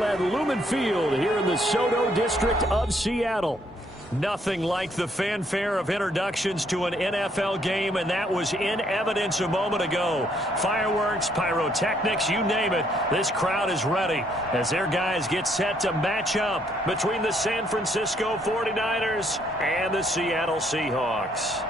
football at Lumen Field here in the Soto District of Seattle. Nothing like the fanfare of introductions to an NFL game, and that was in evidence a moment ago. Fireworks, pyrotechnics, you name it. This crowd is ready as their guys get set to match up between the San Francisco 49ers and the Seattle Seahawks.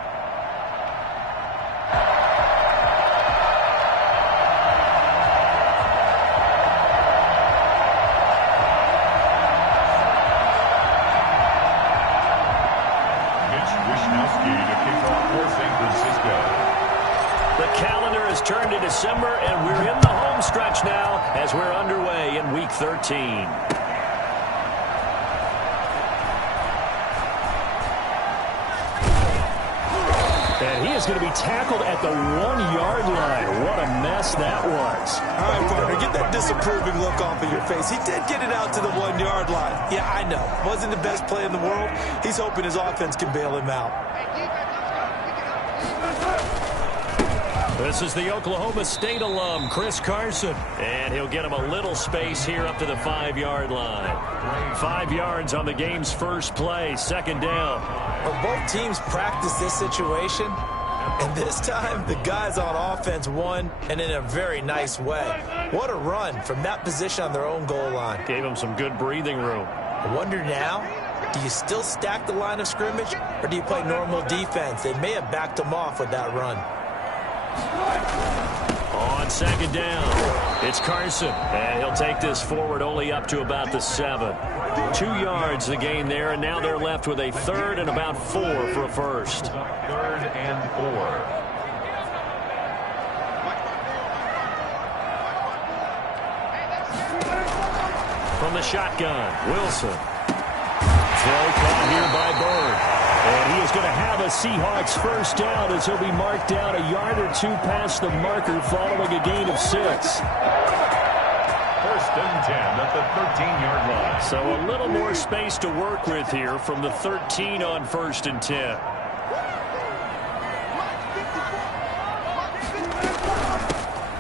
Turned to December, and we're in the home stretch now as we're underway in Week 13. And he is going to be tackled at the 1-yard line. What a mess that was. All right, partner, get that disapproving look off of your face. He did get it out to the 1-yard line. Yeah, I know. Wasn't the best play in the world. He's hoping his offense can bail him out. This is the Oklahoma State alum, Chris Carson. And he'll get him a little space here up to the 5-yard line. 5 yards on the game's first play, second down. Well, both teams practice this situation, and this time the guys on offense won, and in a very nice way. What a run from that position on their own goal line. Gave them some good breathing room. I wonder now, do you still stack the line of scrimmage, or do you play normal defense? They may have backed them off with that run. On second down, it's Carson, and he'll take this forward only up to about the 7. 2 yards the gain there, and now they're left with a third and about 4 for a first. 3rd and 4. From the shotgun, Wilson. Throw caught here by Bird. And he is going to have a Seahawks first down as he'll be marked down a yard or 2 past the marker following a gain of 6. 1st and 10 at the 13-yard line. So a little more space to work with here from the 13 on 1st and 10.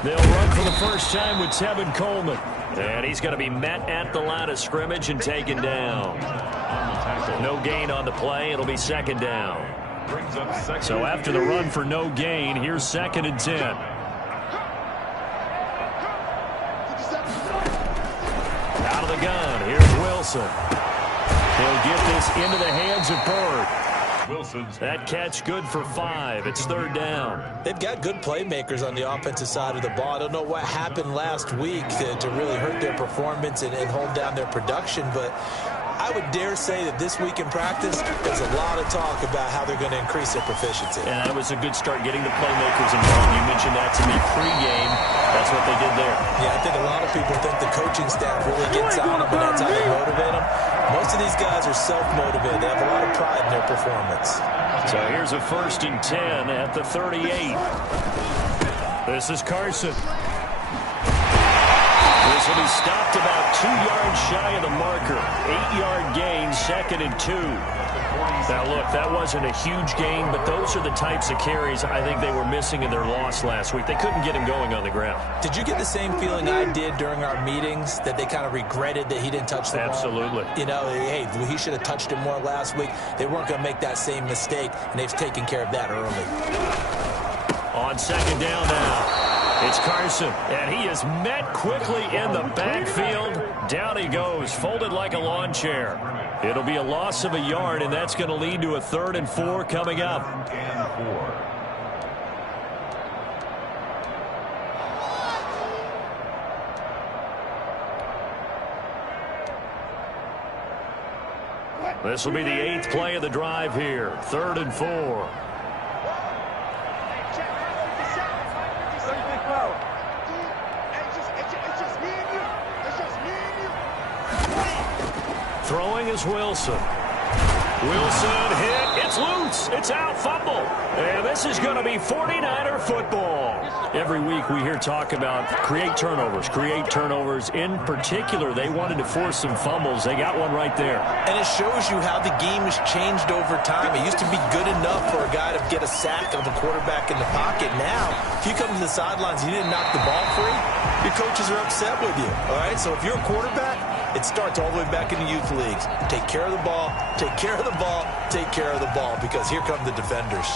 They'll run for the first time with Tevin Coleman. And he's going to be met at the line of scrimmage and taken down. No gain on the play. It'll be second down. So after the run for no gain, here's 2nd and 10. Out of the gun, here's Wilson. He'll get this into the hands of Bird. That catch good for 5. It's 3rd down. They've got good playmakers on the offensive side of the ball. I don't know what happened last week to really hurt their performance and hold down their production, but I would dare say that this week in practice, there's a lot of talk about how they're going to increase their proficiency. And that was a good start getting the playmakers involved. You mentioned that to me pregame. That's what they did there. Yeah, I think a lot of people think the coaching staff really gets on them, and that's how they motivate them. Most of these guys are self-motivated. They have a lot of pride in their performance. So here's a 1st and 10 at the 38. This is Carson. This will be stopped about 2 yards shy of the marker. 8-yard gain, 2nd and 2. Now, look, that wasn't a huge gain, but those are the types of carries I think they were missing in their loss last week. They couldn't get him going on the ground. Did you get the same feeling I did during our meetings, that they kind of regretted that he didn't touch the ball? Absolutely. You know, hey, he should have touched it more last week. They weren't going to make that same mistake, and they've taken care of that early. On second down now. It's Carson, and he is met quickly in the backfield. Down he goes, folded like a lawn chair. It'll be a loss of a yard, and that's going to lead to a 3rd and 4 coming up. This will be the 8th play of the drive here. 3rd and 4. Throwing is Wilson. Wilson hit. It's loose. It's out. Fumble. And this is going to be 49er football. Every week we hear talk about create turnovers. In particular, they wanted to force some fumbles. They got one right there. And it shows you how the game has changed over time. It used to be good enough for a guy to get a sack of a quarterback in the pocket. Now, if you come to the sidelines and you didn't knock the ball free, your coaches are upset with you. All right? So if you're a quarterback, It starts all the way back in the youth leagues. Take care of the ball, take care of the ball, take care of the ball, because here come the defenders.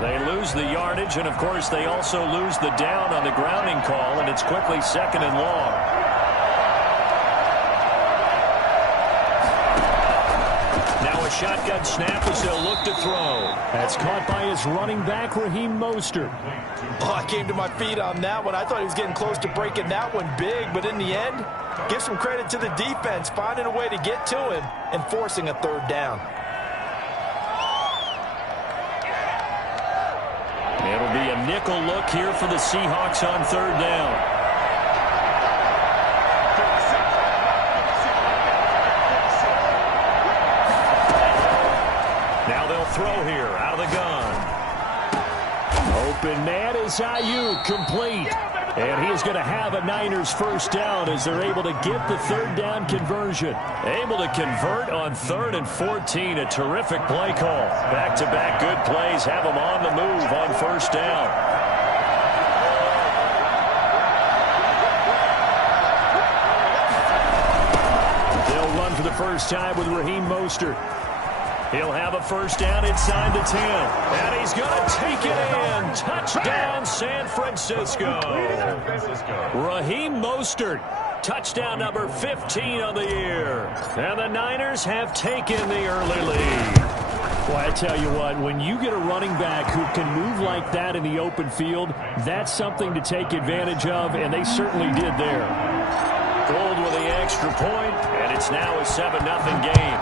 They lose the yardage, and of course they also lose the down on the grounding call, and it's quickly 2nd and long. Now a shotgun snap as they'll look to throw. That's caught by his running back, Raheem Mostert. Oh, I came to my feet on that one. I thought he was getting close to breaking that one big, but in the end, give some credit to the defense, finding a way to get to him and forcing a 3rd down. It'll be a nickel look here for the Seahawks on 3rd down. Now they'll throw here out of the gun. Open man is Ayuk, complete. And he's going to have a Niners 1st down as they're able to get the 3rd down conversion. Able to convert on 3rd and 14. A terrific play call. Back-to-back good plays have them on the move on 1st down. They'll run for the first time with Raheem Mostert. He'll have a 1st down inside the 10. And he's going to take it in. Touchdown, San Francisco. Raheem Mostert, touchdown number 15 on the year. And the Niners have taken the early lead. Well, I tell you what, when you get a running back who can move like that in the open field, that's something to take advantage of, and they certainly did there. Gold with the extra point, and it's now a 7-0 game.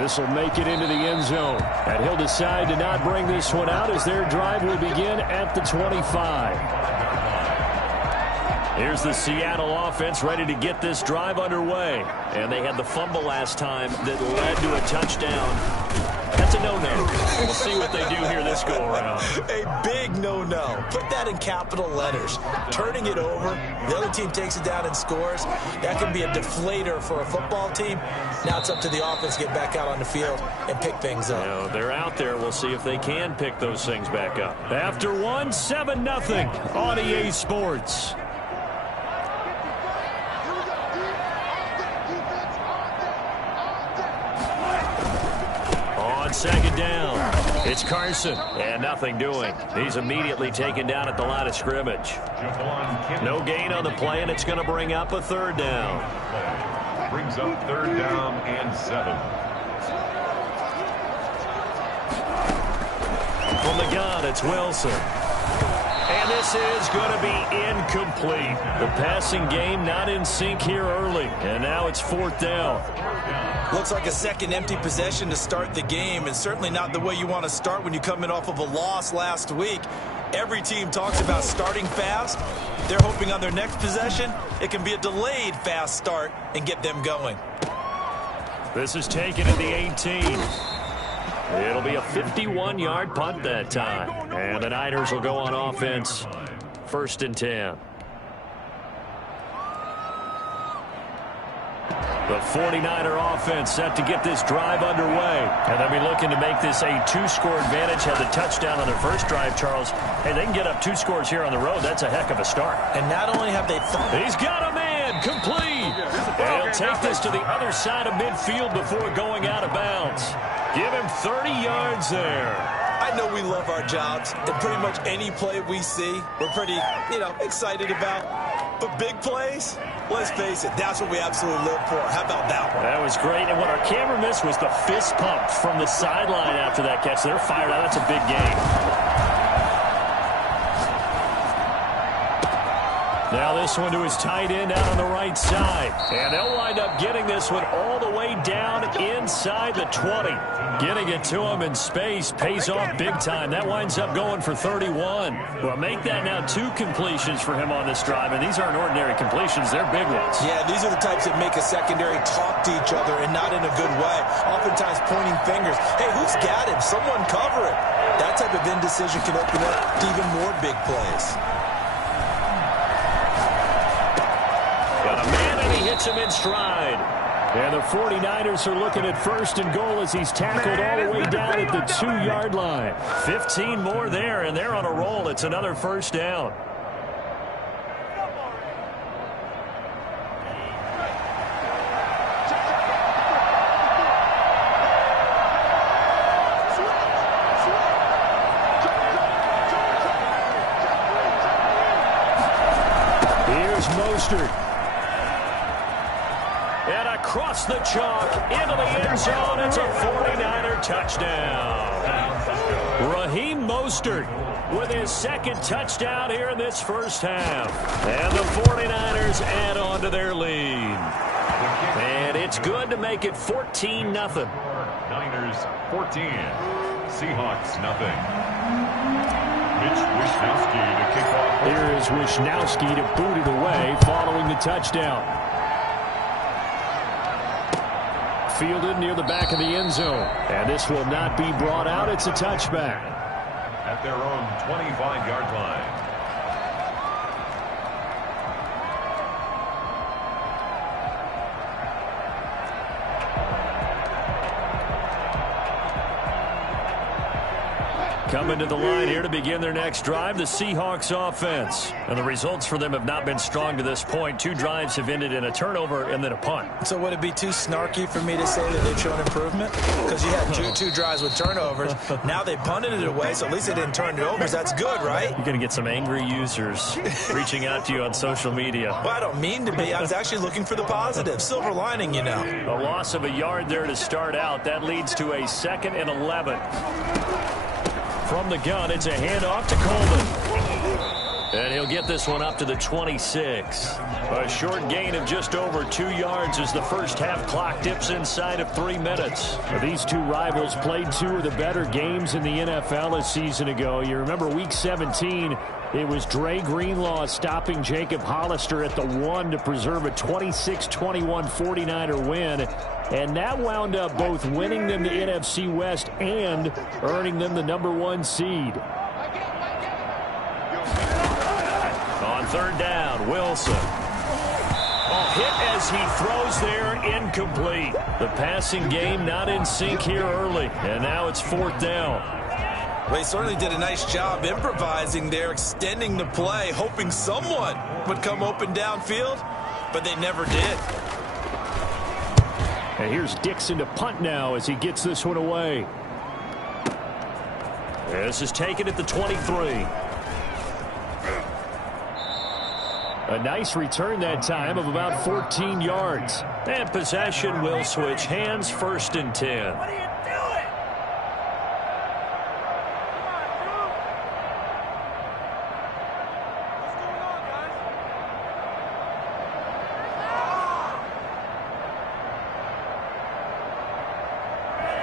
This will make it into the end zone. And he'll decide to not bring this one out as their drive will begin at the 25. Here's the Seattle offense ready to get this drive underway. And they had the fumble last time that led to a touchdown. That's a no-no. We'll see what they do here this go-around. A big no-no. Put that in capital letters. Turning it over, the other team takes it down and scores. That can be a deflator for a football team. Now it's up to the offense to get back out on the field and pick things up. You know, they're out there. We'll see if they can pick those things back up. After one, 7-0 on EA Sports. On 2nd down, it's Carson, and nothing doing. He's immediately taken down at the line of scrimmage. No gain on the play, and it's going to bring up a 3rd down. Brings up 3rd down and 7. From the gun, it's Wilson. And this is going to be incomplete. The passing game not in sync here early, and now it's 4th down. Looks like a second empty possession to start the game, and certainly not the way you want to start when you're coming off of a loss last week. Every team talks about starting fast. They're hoping on their next possession, it can be a delayed fast start and get them going. This is taken at the 18. It'll be a 51-yard punt that time. And the Niners will go on offense. 1st and 10. The 49er offense set to get this drive underway. And they'll be looking to make this a 2-score advantage. Had the touchdown on their first drive, Charles. Hey, they can get up 2 scores here on the road. That's a heck of a start. And not only have they... He's got a man. Complete. And he'll take this to the other side of midfield before going out of bounds. Give him 30 yards there. I know we love our jobs, and pretty much any play we see, we're pretty, excited about. But big plays, let's face it, that's what we absolutely live for. How about that one? That was great. And what our camera missed was the fist pump from the sideline after that catch. They're fired out. That's a big game. Now this one to his tight end out on the right side. And they'll wind up getting this one all the way down inside the 20. Getting it to him in space pays off big time. That winds up going for 31. Well, make that now 2 completions for him on this drive. And these aren't ordinary completions. They're big ones. Yeah, these are the types that make a secondary talk to each other and not in a good way. Oftentimes pointing fingers. Hey, who's got him? Someone cover it. That type of indecision can open up to even more big plays. Got a man, and he hits him in stride. And the 49ers are looking at 1st and goal as he's tackled all the way down at the 2-yard line. 15 more there, and they're on a roll. It's another 1st down. Here's Mostert. And across the chalk, into the end zone, it's a 49er touchdown. Raheem Mostert with his 2nd touchdown here in this first half. And the 49ers add on to their lead. And it's good to make it 14-0. Niners 14. Seahawks nothing. Mitch Wishnowsky to kick off. Here is Wishnowsky to boot it away following the touchdown. Fielded near the back of the end zone. And this will not be brought out. It's a touchback. At their own 25-yard line. Coming to the line here to begin their next drive, the Seahawks offense. And the results for them have not been strong to this point. 2 drives have ended in a turnover and then a punt. So would it be too snarky for me to say that they've shown improvement? Because you had two drives with turnovers. Now they punted it away, so at least they didn't turn it over. So that's good, right? You're going to get some angry users reaching out to you on social media. Well, I don't mean to be. I was actually looking for the positive. Silver lining, you know. A loss of a yard there to start out. That leads to a 2nd and 11. From the gun, it's a handoff to Coleman. And he'll get this one up to the 26. A short gain of just over 2 yards as the first half clock dips inside of 3 minutes. These 2 rivals played 2 of the better games in the NFL a season ago. You remember week 17, it was Dre Greenlaw stopping Jacob Hollister at the 1 to preserve a 26-21 49er win. And that wound up both winning them the NFC West and earning them the #1 seed. On 3rd down, Wilson. Hit as he throws there, incomplete. The passing game not in sync here early. And now it's 4th down. Well, he certainly did a nice job improvising there, extending the play, hoping someone would come open downfield, but they never did. And here's Dixon to punt now as he gets this one away. This is taken at the 23. A nice return that time of about 14 yards. And possession will switch hands, 1st and 10.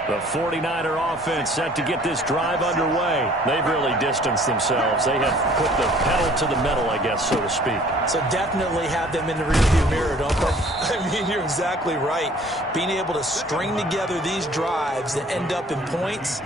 The 49er offense set to get this drive underway. They've really distanced themselves. They have put the pedal to the metal, I guess, so to speak. So definitely have them in the rearview mirror, don't they? I mean, you're exactly right. Being able to string together these drives that end up in points,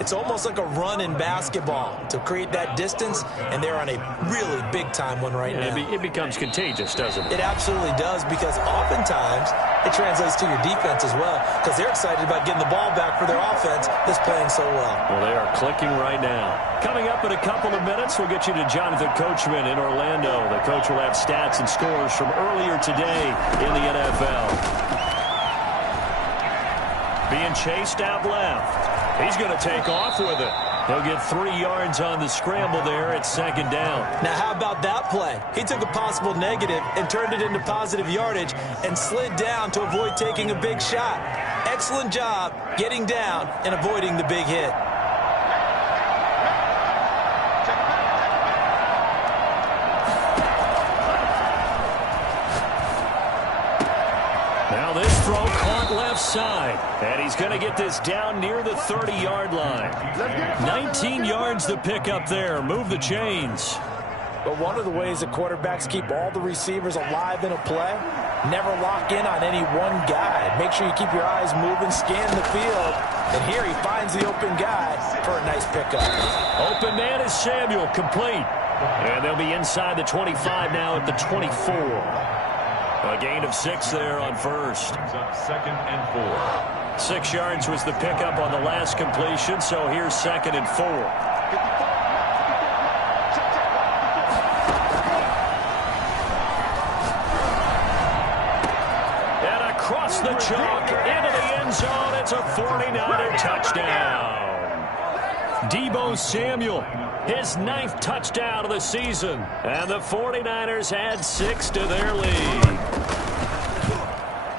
it's almost like a run in basketball to create that distance, and they're on a really big-time one right now. It becomes contagious, doesn't it? It absolutely does, because oftentimes it translates to your defense as well, because they're excited about getting the ball back for their offense that's playing so well. Well, they are clicking right now. Coming up in a couple of minutes, we'll get you to Jonathan Coachman in Orlando. The coach will have stats and scores from earlier today in the NFL. Being chased out left. He's going to take off with it. He'll get 3 yards on the scramble there at 2nd down. Now, how about that play? He took a possible negative and turned it into positive yardage and slid down to avoid taking a big shot. Excellent job getting down and avoiding the big hit. left side. And he's going to get this down near the 30-yard line. 19 yards to pick up there. Move the chains. But one of the ways that quarterbacks keep all the receivers alive in a play, never lock in on any one guy. Make sure you keep your eyes moving, scan the field. And here he finds the open guy for a nice pickup. Open man is Samuel, complete. And they'll be inside the 25 now at the 24. A gain of 6 there on first. Second and 4. 6 yards was the pickup on the last completion, so here's 2nd and 4. And across the chalk, into the end zone, it's a 49er touchdown. Deebo Samuel, his 9th touchdown of the season. And the 49ers add 6 to their lead.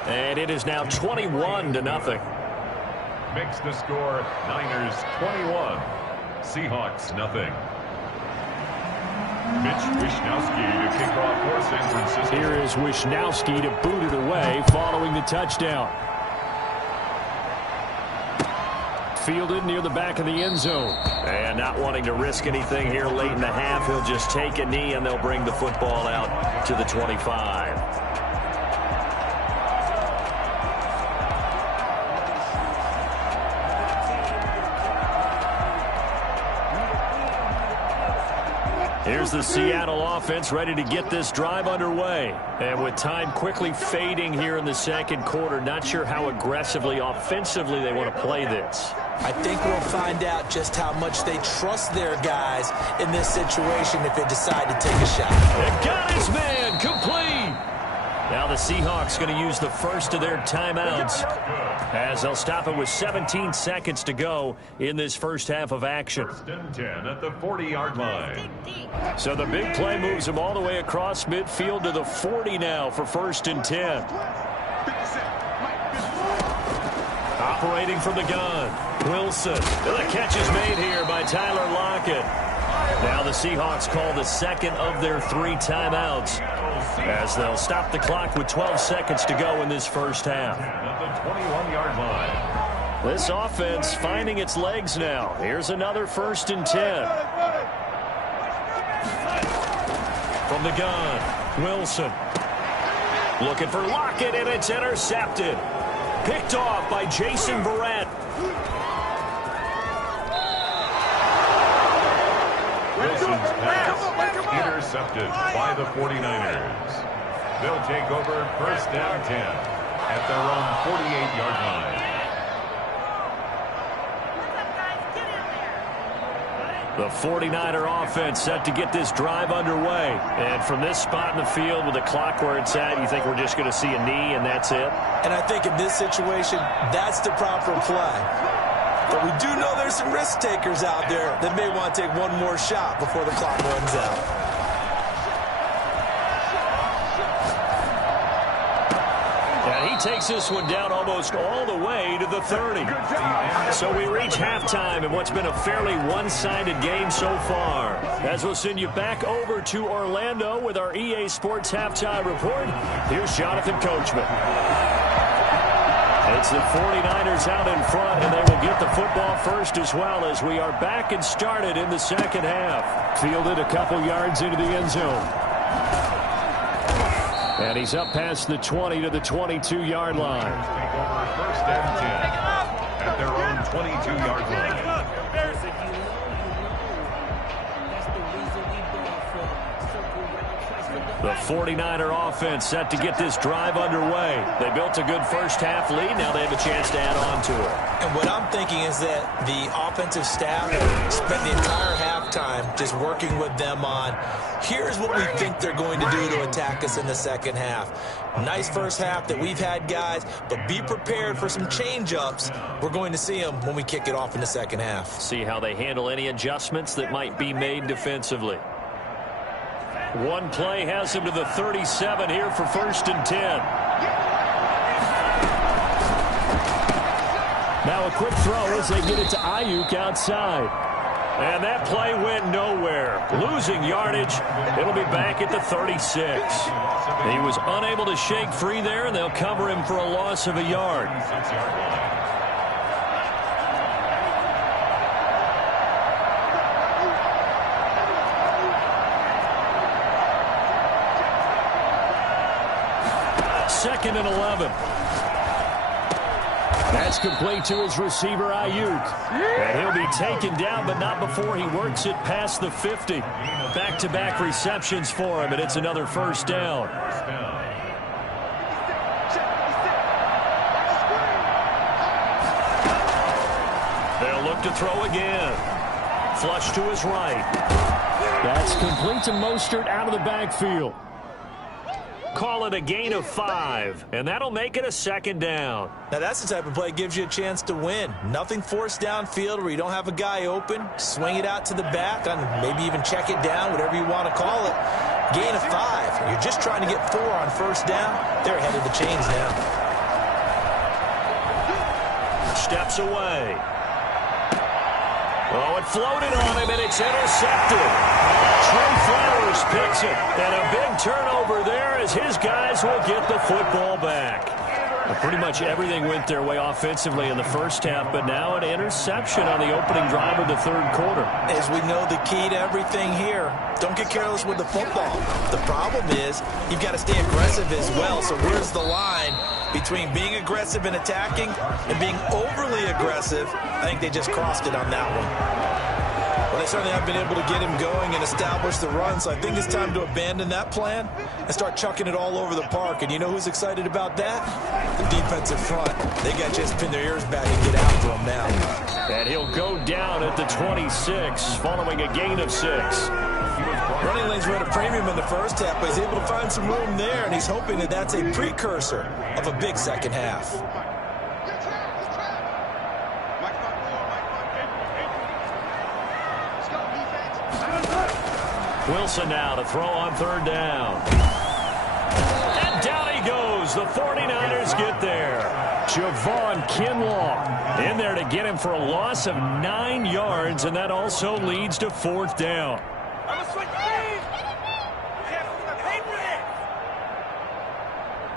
And it is now 21-0. Makes the score Niners 21, Seahawks nothing. Mitch Wishnowsky to kick off for San Francisco. Here is Wishnowsky to boot it away following the touchdown. Fielded near the back of the end zone. And not wanting to risk anything here late in the half, he'll just take a knee and they'll bring the football out to the 25. Here's the Seattle offense ready to get this drive underway. And with time quickly fading here in the second quarter, not sure how aggressively, offensively they want to play this. I think we'll find out just how much they trust their guys in this situation if they decide to take a shot. And got his man, complete. Now the Seahawks going to use the first of their timeouts as they'll stop it with 17 seconds to go in this first half of action. 1st and 10 at the 40-yard line. So the big play moves them all the way across midfield to the 40 now for 1st and 10. Operating from the gun, Wilson. The catch is made here by Tyler Lockett. Now the Seahawks call the second of their 3 timeouts as they'll stop the clock with 12 seconds to go in this first half. At the 21-yard line. This offense finding its legs now. Here's another 1st and 10. From the gun, Wilson. Looking for Lockett, and it's intercepted. Picked off by Jason Verrett. Wilson's pass intercepted by the 49ers. They'll take over 1st and 10 at their own 48-yard line. The 49er offense set to get this drive underway. And from this spot in the field with the clock where it's at, you think we're just going to see a knee and that's it? And I think in this situation, that's the proper play. But we do know there's some risk takers out there that may want to take one more shot before the clock runs out. And he takes this one down almost all the way to the 30. So we reach halftime in what's been a fairly one-sided game so far. As we'll send you back over to Orlando with our EA Sports Halftime Report, here's Jonathan Coachman. It's the 49ers out in front, and they will get the football first as well as we are back and started in the second half. Fielded a couple yards into the end zone. And he's up past the 20 to the 22-yard line. Take over 1st and 10 at their own 22-yard line. The 49er offense set to get this drive underway. They built a good first half lead. Now they have a chance to add on to it. And what I'm thinking is that the offensive staff spent the entire halftime just working with them on, here's what we think they're going to do to attack us in the second half. Nice first half that we've had, guys, but be prepared for some change-ups. We're going to see them when we kick it off in the second half. See how they handle any adjustments that might be made defensively. One play has him to the 37 here for 1st and 10. Now a quick throw as they get it to Ayuk outside. And that play went nowhere. Losing yardage. It'll be back at the 36. He was unable to shake free there, and they'll cover him for a loss of a yard. Second and 11. That's complete to his receiver, Ayuk. And he'll be taken down, but not before he works it past the 50. Back-to-back receptions for him, and it's another first down. They'll look to throw again. Flush to his right. That's complete to Mostert out of the backfield. Call it a gain of 5, and that'll make it a second down. Now, that's the type of play that gives you a chance to win. Nothing forced downfield where you don't have a guy open. Swing it out to the back, and maybe even check it down, whatever you want to call it. Gain of 5. You're just trying to get 4 on first down. They're ahead of the chains now. Steps away. Oh, it floated on him, and it's intercepted. Trey Flowers picks it, and a big turnover there as his guys will get the football back. Well, pretty much everything went their way offensively in the first half, but now an interception on the opening drive of the third quarter. As we know, the key to everything here, don't get careless with the football. The problem is you've got to stay aggressive as well, so where's the line between being aggressive and attacking and being overly aggressive? I think they just crossed it on that one. Well, they certainly have been able to get him going and establish the run, so I think it's time to abandon that plan and start chucking it all over the park. And you know who's excited about that? The defensive front. They got to just pin their ears back and get after him now. And he'll go down at the 26, following a gain of 6. Running lanes were at a premium in the first half, but he's able to find some room there, and he's hoping that that's a precursor of a big second half. Wilson now to throw on third down. And down he goes. The 49ers get there. Javon Kinlaw in there to get him for a loss of 9 yards, and that also leads to fourth down.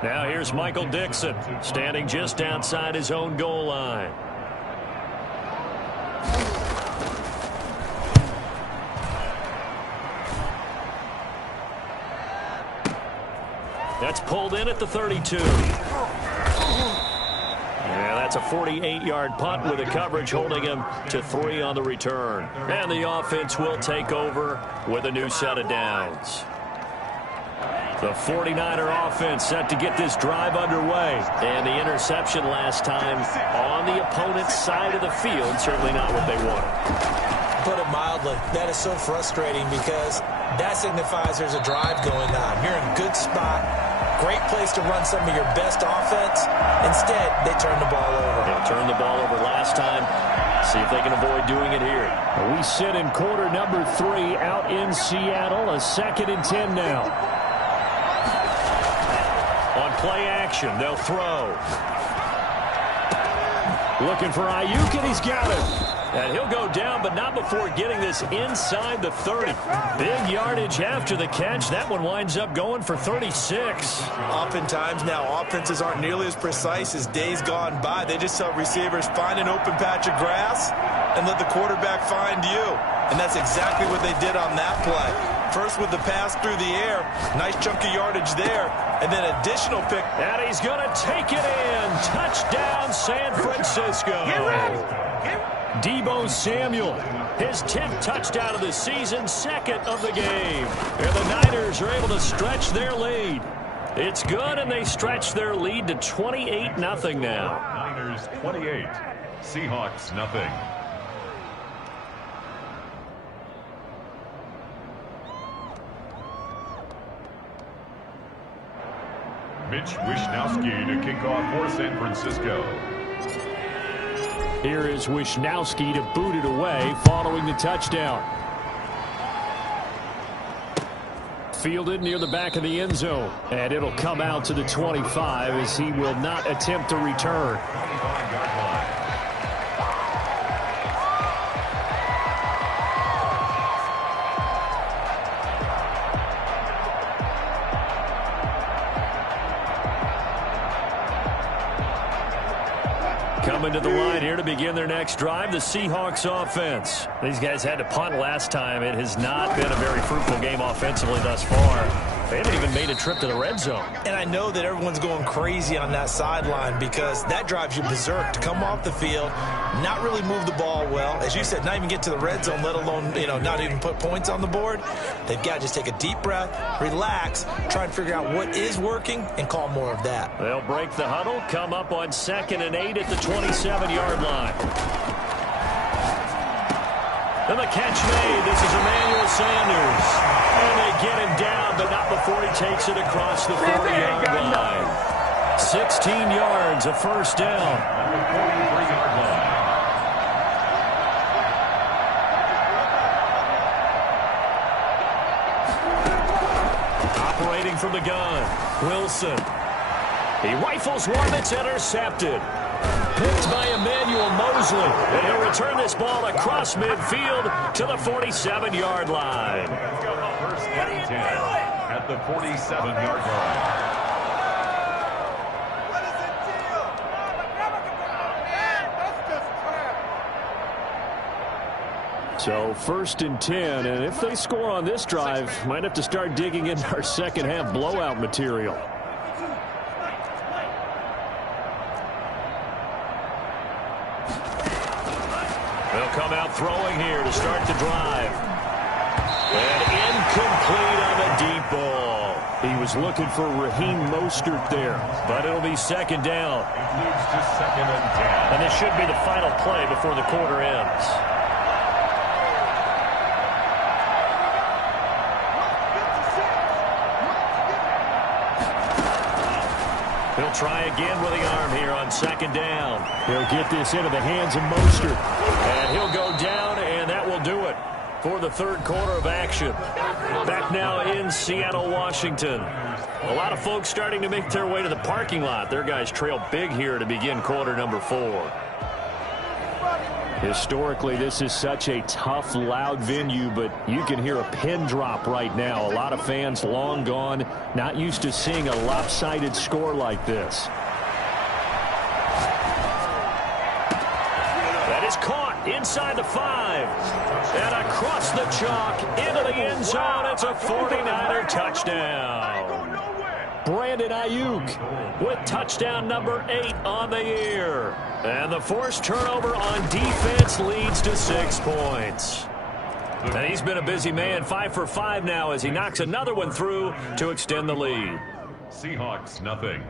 Now here's Michael Dixon, standing just outside his own goal line. That's pulled in at the 32. Yeah, that's a 48-yard punt with the coverage holding him to 3 on the return. And the offense will take over with a new set of downs. The 49er offense set to get this drive underway. And the interception last time on the opponent's side of the field, certainly not what they wanted. Put it mildly, that is so frustrating because that signifies there's a drive going on. You're in a good spot. Great place to run some of your best offense. Instead, they turn the ball over. They turned the ball over last time. See if they can avoid doing it here. We sit in quarter number 3 out in Seattle. A 2nd and 10 now. On play action, they'll throw. Looking for Ayuk, and he's got it. And he'll go down, but not before getting this inside the 30. Big yardage after the catch. That one winds up going for 36. Oftentimes now, offenses aren't nearly as precise as days gone by. They just tell receivers, find an open patch of grass and let the quarterback find you. And that's exactly what they did on that play. First with the pass through the air. Nice chunk of yardage there. And then additional pick. And he's going to take it in. Touchdown, San Francisco. Get ready. Deebo Samuel, his 10th touchdown of the season, 2nd of the game. And the Niners are able to stretch their lead. It's good, and they stretch their lead to 28-0 now. Niners 28, Seahawks nothing. Mitch Wishnowsky to kick off for San Francisco. Here is Wishnowsky to boot it away following the touchdown. Fielded near the back of the end zone. And it'll come out to the 25 as he will not attempt to return. coming to the line here to begin their next drive, the Seahawks offense. These guys had to punt last time. It has not been a very fruitful game offensively thus far. They haven't even made a trip to the red zone. And I know that everyone's going crazy on that sideline because that drives you berserk to come off the field, not really move the ball well. As you said, not even get to the red zone, let alone, not even put points on the board. They've got to just take a deep breath, relax, try and figure out what is working, and call more of that. They'll break the huddle, come up on 2nd and 8 at the 27-yard line. And the catch made. This is Emmanuel Sanders. And they get him down, but not before he takes it across the 40-yard line. 16 yards, a first down. 43-yard line. Operating from the gun, Wilson. He rifles one that's intercepted. Picked by Emmanuel Mosley. And he'll return this ball across midfield to the 47-yard line. First and 10 at the 47-yard line. So 1st and 10, and if they score on this drive, might have to start digging into our second half blowout material. They'll come out throwing here to start the drive. And incomplete on the deep ball. He was looking for Raheem Mostert there, but it'll be 2nd down. It moves to 2nd and 10. And this should be the final play before the quarter ends. He'll try again with the arm here on 2nd down. He'll get this into the hands of Mostert. And he'll go down, and that will do it for the 3rd quarter of action. Back now in Seattle, Washington. A lot of folks starting to make their way to the parking lot. Their guys trail big here to begin quarter number 4. Historically, this is such a tough, loud venue, but you can hear a pin drop right now. A lot of fans long gone, not used to seeing a lopsided score like this. That is caught inside the 5. And across the chalk into the end zone. It's a 49er touchdown. Brandon Ayuk with touchdown number 8 on the year. And the forced turnover on defense leads to 6 points. And he's been a busy man, 5 for 5 now as he knocks another one through to extend the lead. Seahawks, nothing.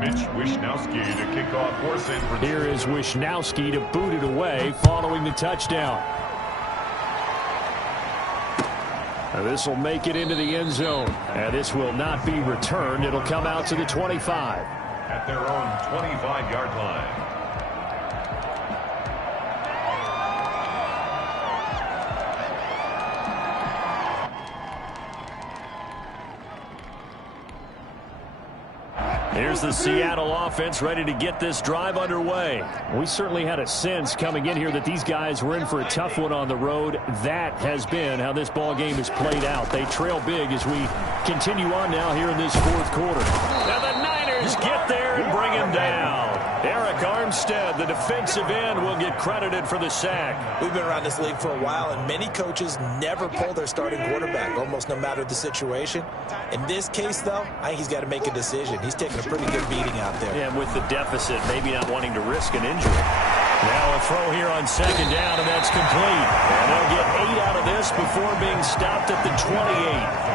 Mitch Wishnowsky to kick off for San Francisco. Here is Wishnowsky to boot it away following the touchdown. And this will make it into the end zone. And this will not be returned. It'll come out to the 25. At their own 25-yard line. Here's the Seattle offense ready to get this drive underway. We certainly had a sense coming in here that these guys were in for a tough one on the road. That has been how this ball game has played out. They trail big as we continue on now here in this 4th quarter. Now the Niners get there and bring him down. Eric Armstead, the defensive end, will get credited for the sack. We've been around this league for a while, and many coaches never pull their starting quarterback, almost no matter the situation. In this case, though, I think he's got to make a decision. He's taking a pretty good beating out there. Yeah, with the deficit, maybe not wanting to risk an injury. Now a throw here on 2nd down, and that's complete. And they'll get 8 out of this before being stopped at the 28.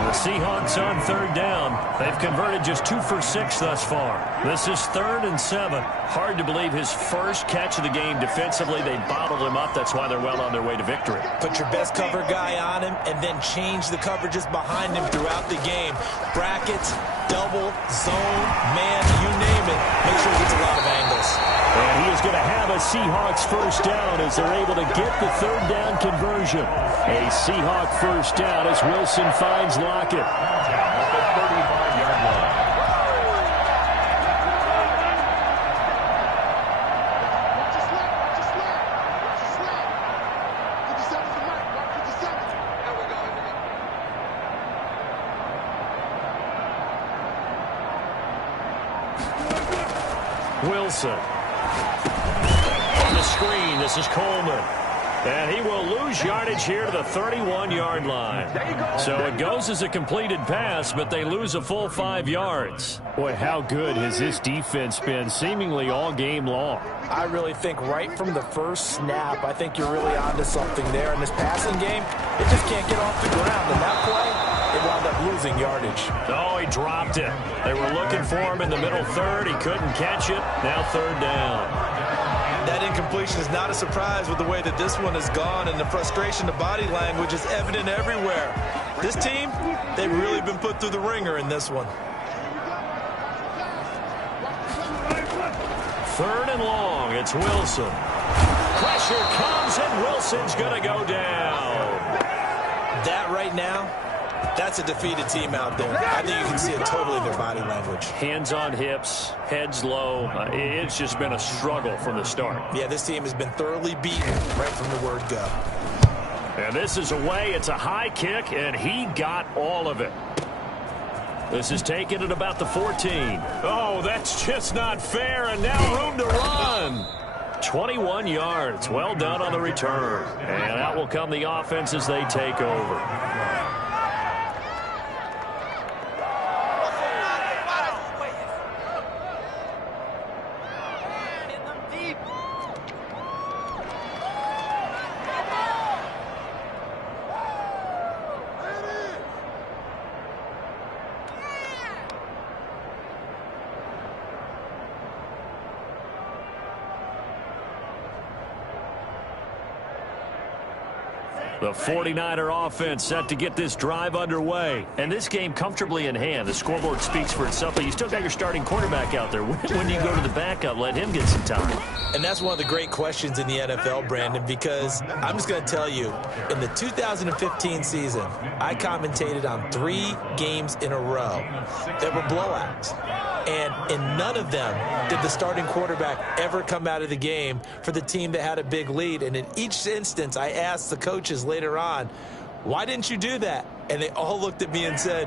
The Seahawks on 3rd down. They've converted just 2 for 6 thus far. This is 3rd and 7. Hard to believe his first catch of the game defensively. They bottled him up. That's why they're well on their way to victory. Put your best cover guy on him and then change the coverages behind him throughout the game. Brackets, double, zone, man, you name it. Make sure he gets a lot of angles. And he is going to have a Seahawks first down as they're able to get the 3rd down conversion. A Seahawk first down as Wilson finds Lockett. At the 35-yard line. Wilson. On the screen, this is Coleman. And he will lose yardage here to the 31-yard line. So it goes as a completed pass, but they lose a full 5 yards. Boy, how good has this defense been seemingly all game long? I really think right from the first snap, I think you're really onto something there. In this passing game, it just can't get off the ground. And that play, it wound up losing yardage. Oh, he dropped it. They were looking for him in the middle third. He couldn't catch it. Now third down. That incompletion is not a surprise with the way that this one has gone, and the frustration, the body language is evident everywhere. This team, they've really been put through the ringer in this one. Third and long, it's Wilson. Pressure comes, and Wilson's going to go down. That right now, that's a defeated team out there. I think you can see it totally in their body language. Hands on hips, heads low. It's just been a struggle from the start. Yeah, this team has been thoroughly beaten right from the word go. And this is away. It's a high kick, and he got all of it. This is taken at about the 14. Oh, that's just not fair, and now room to run. 21 yards. Well done on the return. And out will come the offense as they take over. The 49er offense set to get this drive underway. And this game comfortably in hand. The scoreboard speaks for itself, but you still got your starting quarterback out there. When do you go to the backup? Let him get some time. And that's one of the great questions in the NFL, Brandon, because I'm just going to tell you, in the 2015 season, I commentated on 3 games in a row that were blowouts. And in none of them did the starting quarterback ever come out of the game for the team that had a big lead. And in each instance, I asked the coaches later on, why didn't you do that? And they all looked at me and said,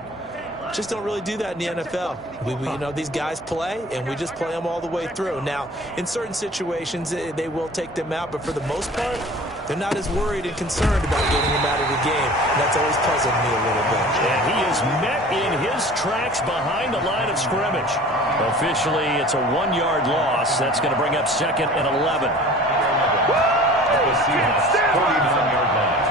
just don't really do that in the NFL. You know, these guys play, and we just play them all the way through. Now, in certain situations, they will take them out, but for the most part, they're not as worried and concerned about getting him out of the game. And that's always puzzled me a little bit. And he is met in his tracks behind the line of scrimmage. Officially, it's a 1-yard loss. That's going to bring up second and 11. The Seahawks 49-yard line.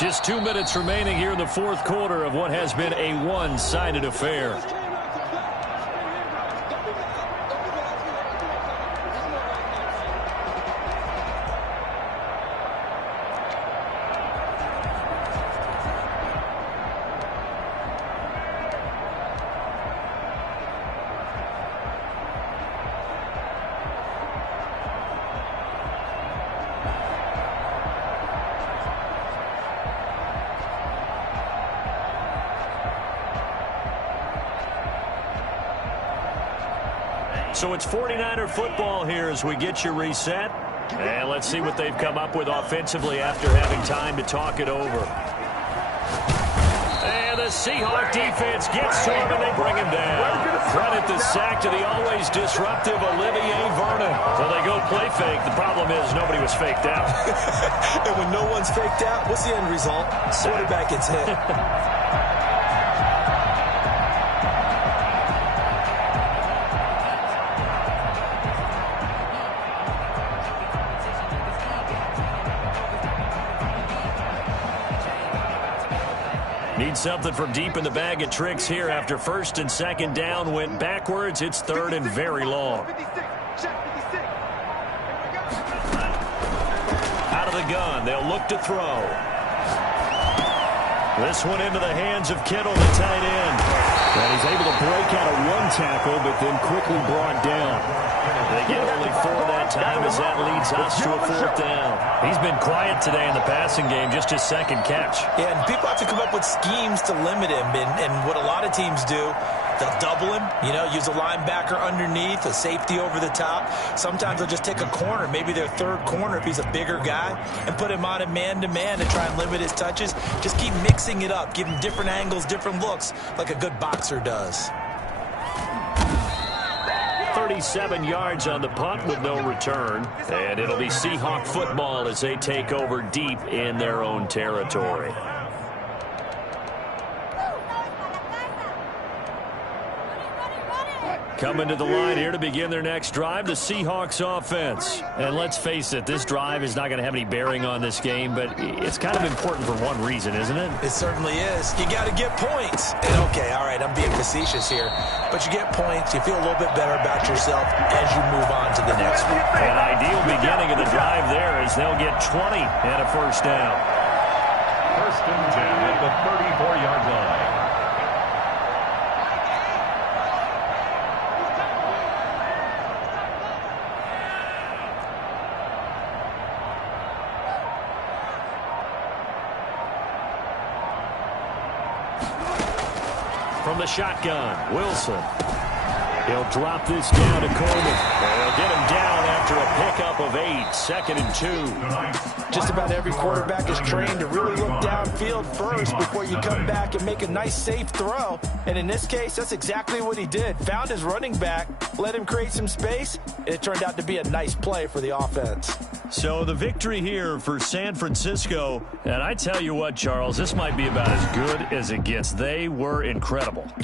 Just 2 minutes remaining here in the fourth quarter of what has been a one-sided affair. So it's 49er football here as we get you reset. And let's see what they've come up with offensively after having time to talk it over. And the Seahawk defense gets to him and they bring him down. Credit the sack to the always disruptive Olivier Vernon. So they go play fake. The problem is nobody was faked out. And when no one's faked out, what's the end result? Quarterback gets hit. Need something from deep in the bag of tricks here after first and second down went backwards. It's third and very long. Out of the gun, they'll look to throw. This one into the hands of Kittle, the tight end. And he's able to break out of one tackle, but then quickly brought down. They get only 4 that time as that leads us to a fourth down. He's been quiet today in the passing game, just his second catch. Yeah, and people have to come up with schemes to limit him. And what a lot of teams do, they'll double him, you know, use a linebacker underneath, a safety over the top. Sometimes they'll just take a corner, maybe their third corner if he's a bigger guy, and put him on a man-to-man and try and limit his touches. Just keep mixing it up, give him different angles, different looks, like a good boxer does. 37 yards on the punt with no return. And it'll be Seahawk football as they take over deep in their own territory. Coming to the line here to begin their next drive, the Seahawks offense. And let's face it, this drive is not going to have any bearing on this game, but it's kind of important for one reason, isn't it? It certainly is. You got to get points. And okay, all right, I'm being facetious here, but you get points, you feel a little bit better about yourself as you move on to the next one. An ideal beginning of the drive there as they'll get 20 and a first down. First and 10 at the 34-yard line. From the shotgun, Wilson. He'll drop this down to Coleman. They'll get him down after a pickup of 8, 2nd and 2. Just about every quarterback is trained to really look downfield first before you come back and make a nice, safe throw. And in this case, that's exactly what he did. Found his running back, let him create some space, and it turned out to be a nice play for the offense. So the victory here for San Francisco, and I tell you what, Charles, this might be about as good as it gets. They were incredible.